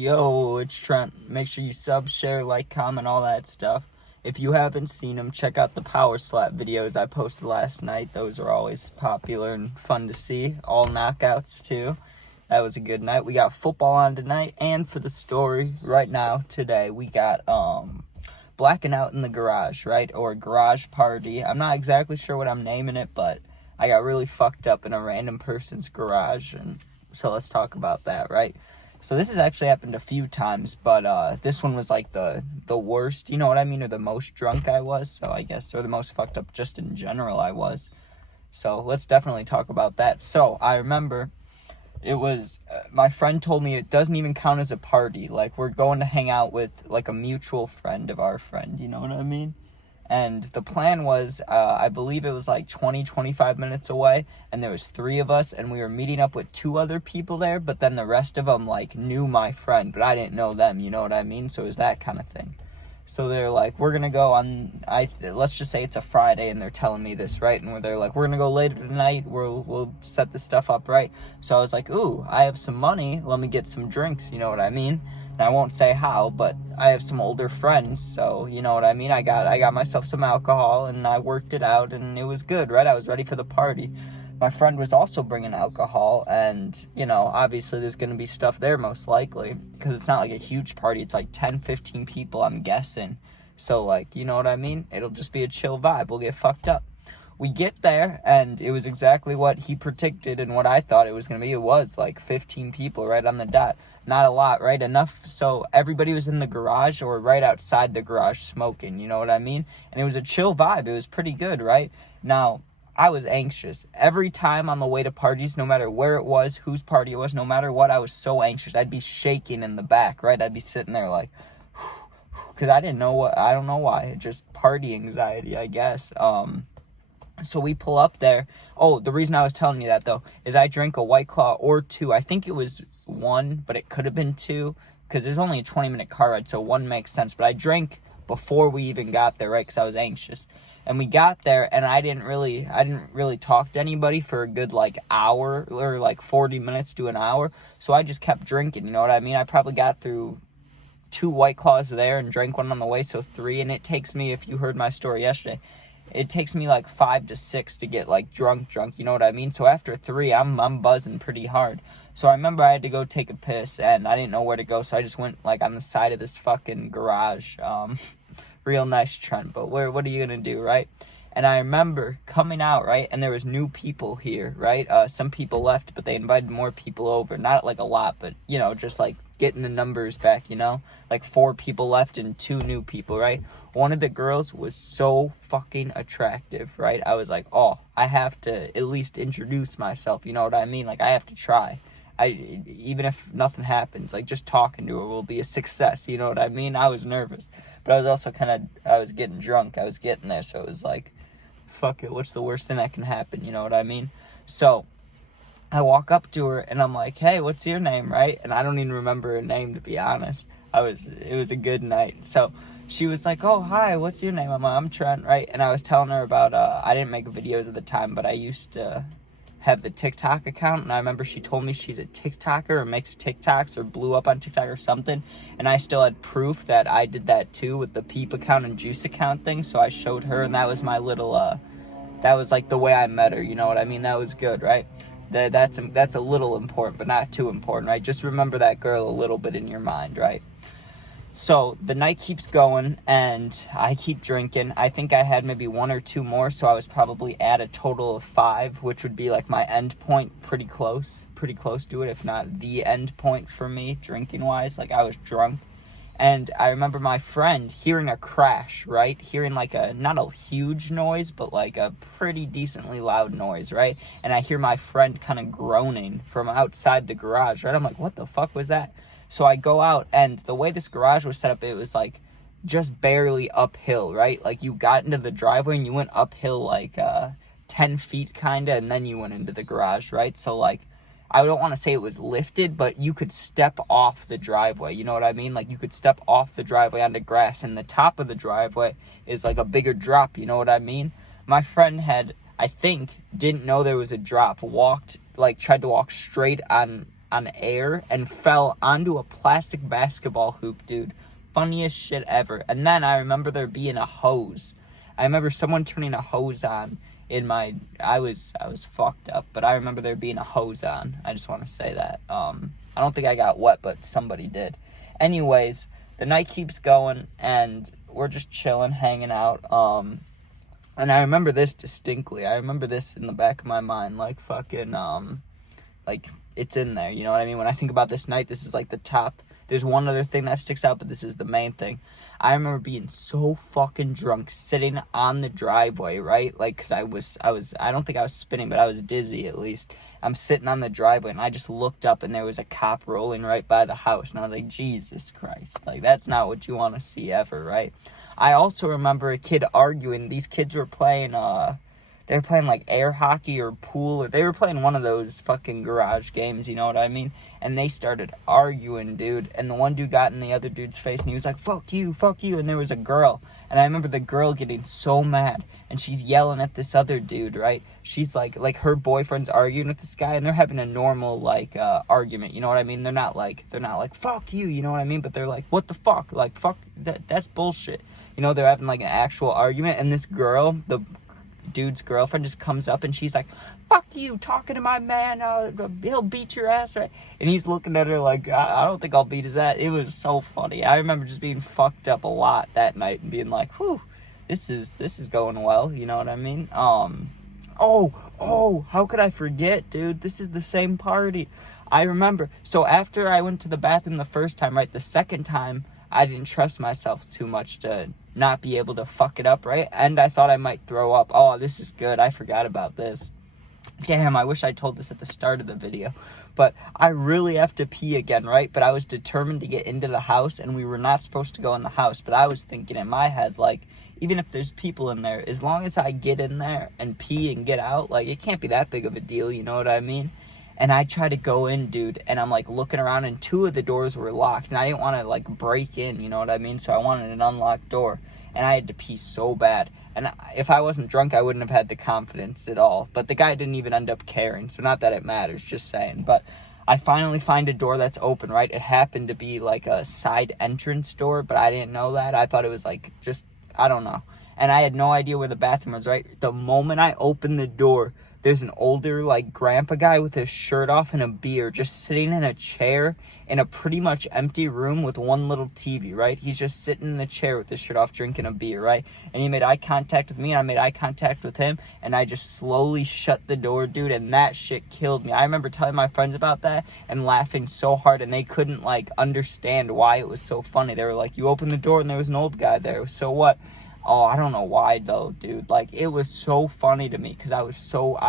Yo, it's Trent. Make sure you sub, share, like, comment, all that stuff. If you haven't seen them, check out the Power Slap videos I posted last night. Those are always popular and fun to see. All knockouts, too. That was a good night. We got football on tonight, and for the story, right now, today, we got, Blacking Out in the Garage, right? Or Garage Party. I'm not exactly sure what I'm naming it, but I got really fucked up in a random person's garage, and so let's talk about that, right? So this has actually happened a few times, but this one was like the worst, you know what I mean, or the most drunk I was, so I guess, or the most fucked up just in general I was. So let's definitely talk about that. So I remember it was, my friend told me it doesn't even count as a party, like we're going to hang out with like a mutual friend of our friend, you know what I mean? And the plan was, I believe it was like 25 minutes away, and there was 3 of us, and we were meeting up with 2 other people there, but then the rest of them, like, knew my friend, but I didn't know them, you know what I mean? So it was that kind of thing. So they're like, we're going to go on, let's just say it's a Friday, and they're telling me this, right? And they're like, we're going to go later tonight, we'll set this stuff up, right? So I was like, ooh, I have some money, let me get some drinks, you know what I mean? I won't say how, but I have some older friends, so you know what I mean. I got myself some alcohol, and I worked it out, and it was good, right? I was ready for the party. My friend was also bringing alcohol, and you know, obviously there's gonna be stuff there most likely, because it's not like a huge party. It's like 10-15 people, I'm guessing. So like, you know what I mean? It'll just be a chill vibe. We'll get fucked up. We get there, and it was exactly what he predicted and what I thought it was going to be. It was like 15 people right on the dot. Not a lot, right? Enough so everybody was in the garage or right outside the garage smoking, you know what I mean? And it was a chill vibe. It was pretty good, right? Now, I was anxious. Every time on the way to parties, no matter where it was, whose party it was, no matter what, I was so anxious. I'd be shaking in the back, right? I'd be sitting there like, because I don't know why. Just party anxiety, I guess. So we pull up there. Oh, the reason I was telling you that, though, is I drank a White Claw or 2. I think it was 1, but it could have been 2, because there's only a 20-minute car ride, so 1 makes sense. But I drank before we even got there, right, because I was anxious. And we got there, and I didn't really talk to anybody for a good, like, hour, or, like, 40 minutes to an hour. So I just kept drinking, you know what I mean? I probably got through 2 White Claws there and drank 1 on the way, so 3. And it takes me, if you heard my story yesterday, it takes me like 5 to 6 to get like drunk, you know what I mean? So after 3, I'm buzzing pretty hard. So I remember I had to go take a piss, and I didn't know where to go, so I just went like on the side of this fucking garage. Real nice, Trent, but what are you gonna do, right? And I remember coming out, right, and there was new people here, right? Some people left, but they invited more people over. Not like a lot, but, you know, just like getting the numbers back, you know? Like 4 people left and 2 new people, right? One of the girls was so fucking attractive, right? I was like, oh, I have to at least introduce myself, you know what I mean? Like, I have to try. Even if nothing happens, like, just talking to her will be a success, you know what I mean? I was nervous. But I was also I was getting drunk. I was getting there, so it was like, fuck it, what's the worst thing that can happen, you know what I mean? So I walk up to her, and I'm like, hey, what's your name, right? And I don't even remember her name, to be honest. It was a good night. So she was like, oh, hi, what's your name? I'm Trent, right? And I was telling her about, I didn't make videos at the time, but I used to have the TikTok account, and I remember she told me she's a TikToker or makes TikToks or blew up on TikTok or something, and I still had proof that I did that too with the Peep account and Juice account thing, so I showed her, and that was my little, that was like the way I met her, you know what I mean? That was good, right? That's a little important, but not too important, right? Just remember that girl a little bit in your mind, right? So the night keeps going, and I keep drinking. I think I had maybe 1 or 2 more, so I was probably at a total of 5, which would be like my end point, pretty close to it, if not the end point for me, drinking-wise. Like, I was drunk. And I remember my friend hearing a crash, right? Hearing like not a huge noise, but like a pretty decently loud noise, right? And I hear my friend kind of groaning from outside the garage, right? I'm like, what the fuck was that? So I go out, and the way this garage was set up, it was like just barely uphill, right? Like, you got into the driveway and you went uphill like 10 feet kind of, and then you went into the garage, right? So like, I don't want to say it was lifted, but you could step off the driveway, you know what I mean? Like, you could step off the driveway onto grass, and the top of the driveway is like a bigger drop, you know what I mean? My friend had, I think, didn't know there was a drop, tried to walk straight on on air and fell onto a plastic basketball hoop, dude. Funniest shit ever. And then I remember there being a hose. I remember someone turning a hose on in my, I was fucked up, but I remember there being a hose on. I just want to say that. I don't think I got wet, but somebody did. Anyways, the night keeps going, and we're just chilling, hanging out. And I remember this distinctly. I remember this in the back of my mind, like fucking, like it's in there. You know what I mean? When I think about this night, this is like the top. There's one other thing that sticks out, but this is the main thing. I remember being so fucking drunk, sitting on the driveway, right? Like, cause I don't think I was spinning, but I was dizzy at least. I'm sitting on the driveway, and I just looked up, and there was a cop rolling right by the house, and I was like, Jesus Christ, like, that's not what you want to see ever, right? I also remember a kid arguing. These kids were playing, they were playing like air hockey or pool, or they were playing one of those fucking garage games, you know what I mean? And they started arguing, dude. And the one dude got in the other dude's face, and he was like, fuck you. And there was a girl. And I remember the girl getting so mad, and she's yelling at this other dude, right? She's like her boyfriend's arguing with this guy, and they're having a normal, like, argument, you know what I mean? They're not like, fuck you, you know what I mean? But they're like, what the fuck? Like, fuck, that's bullshit. You know, they're having, like, an actual argument, and this girl, the dude's girlfriend, just comes up, and she's like, fuck you, talking to my man, he'll beat your ass, right? And he's looking at her like, I don't think I'll beat his ass. It was so funny. I remember just being fucked up a lot that night and being like, whew, this is going well, you know what I mean? Oh, how could I forget, dude? This is the same party. I remember, so after I went to the bathroom the first time, right, the second time, I didn't trust myself too much to not be able to fuck it up, right? And I thought I might throw up. Oh, this is good. I forgot about this. Damn, I wish I told this at the start of the video. But I really have to pee again, right? But I was determined to get into the house, and we were not supposed to go in the house. But I was thinking in my head, like, even if there's people in there, as long as I get in there and pee and get out, like, it can't be that big of a deal, you know what I mean? And I tried to go in, dude, and I'm, like, looking around, and two of the doors were locked, and I didn't want to, like, break in, you know what I mean? So I wanted an unlocked door, and I had to pee so bad. And if I wasn't drunk, I wouldn't have had the confidence at all. But the guy didn't even end up caring, so not that it matters, just saying. But I finally find a door that's open, right? It happened to be, like, a side entrance door, but I didn't know that. I thought it was, like, just, I don't know. And I had no idea where the bathroom was, right? The moment I opened the door, there's an older, like, grandpa guy with his shirt off and a beer just sitting in a chair in a pretty much empty room with one little TV, right? He's just sitting in the chair with his shirt off drinking a beer, right? And he made eye contact with me, and I made eye contact with him, and I just slowly shut the door, dude, and that shit killed me. I remember telling my friends about that and laughing so hard, and they couldn't, like, understand why it was so funny. They were like, you opened the door and there was an old guy there, so what? Oh, I don't know why, though, dude. Like, it was so funny to me because I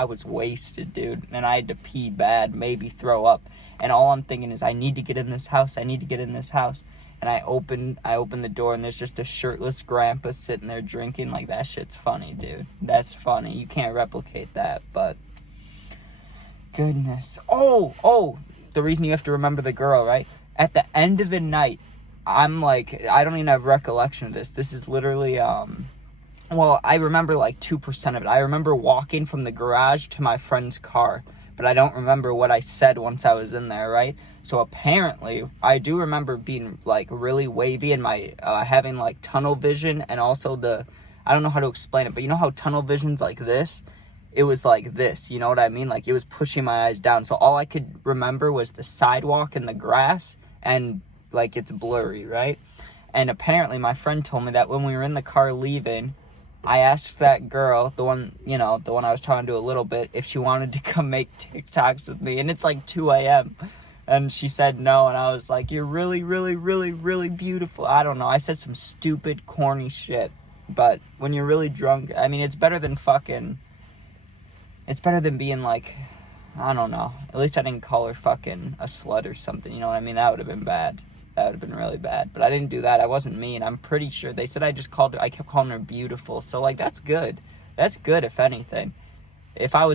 was wasted, dude. And I had to pee bad, maybe throw up. And all I'm thinking is, I need to get in this house. And I open the door, and there's just a shirtless grandpa sitting there drinking. Like, that shit's funny, dude. That's funny. You can't replicate that, but goodness. Oh, the reason you have to remember the girl, right? At the end of the night, I'm like, I don't even have recollection of this. This is literally, well, I remember like 2% of it. I remember walking from the garage to my friend's car, but I don't remember what I said once I was in there, right? So apparently, I do remember being like really wavy and my, having like tunnel vision, and also I don't know how to explain it, but you know how tunnel vision's like this? It was like this, you know what I mean? Like, it was pushing my eyes down. So all I could remember was the sidewalk and the grass, and like, it's blurry, right? And apparently my friend told me that when we were in the car leaving, I asked that girl, the one I was talking to a little bit, if she wanted to come make TikToks with me, and it's like 2 a.m. And she said no, and I was like, you're really, really, really, really beautiful. I don't know, I said some stupid, corny shit, but when you're really drunk, I mean, it's better than being like, I don't know, at least I didn't call her fucking a slut or something, you know what I mean? That would have been bad. That would have been really bad. But I didn't do that. I wasn't mean. I'm pretty sure. They said I kept calling her beautiful. So, like, that's good. That's good, if anything. If I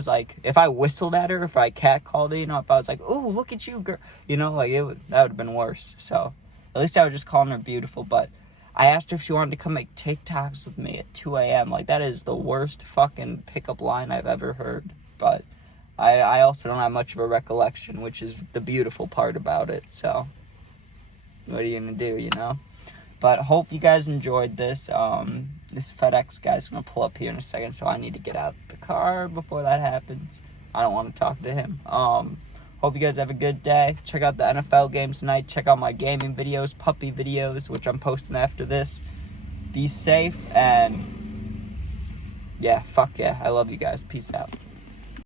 whistled at her, if I catcalled her, you know, if I was like, ooh, look at you, girl. You know, like, that would have been worse. So, at least I was just calling her beautiful. But I asked her if she wanted to come make TikToks with me at 2 a.m. Like, that is the worst fucking pickup line I've ever heard. But I also don't have much of a recollection, which is the beautiful part about it. So, what are you gonna do, you know? But hope you guys enjoyed this. This FedEx guy's gonna pull up here in a second, so I need to get out the car before that happens. I don't want to talk to him. Hope you guys have a good day. Check out the NFL games tonight. Check out my gaming videos, puppy videos, which I'm posting after this. Be safe, and yeah, fuck yeah. I love you guys. Peace out.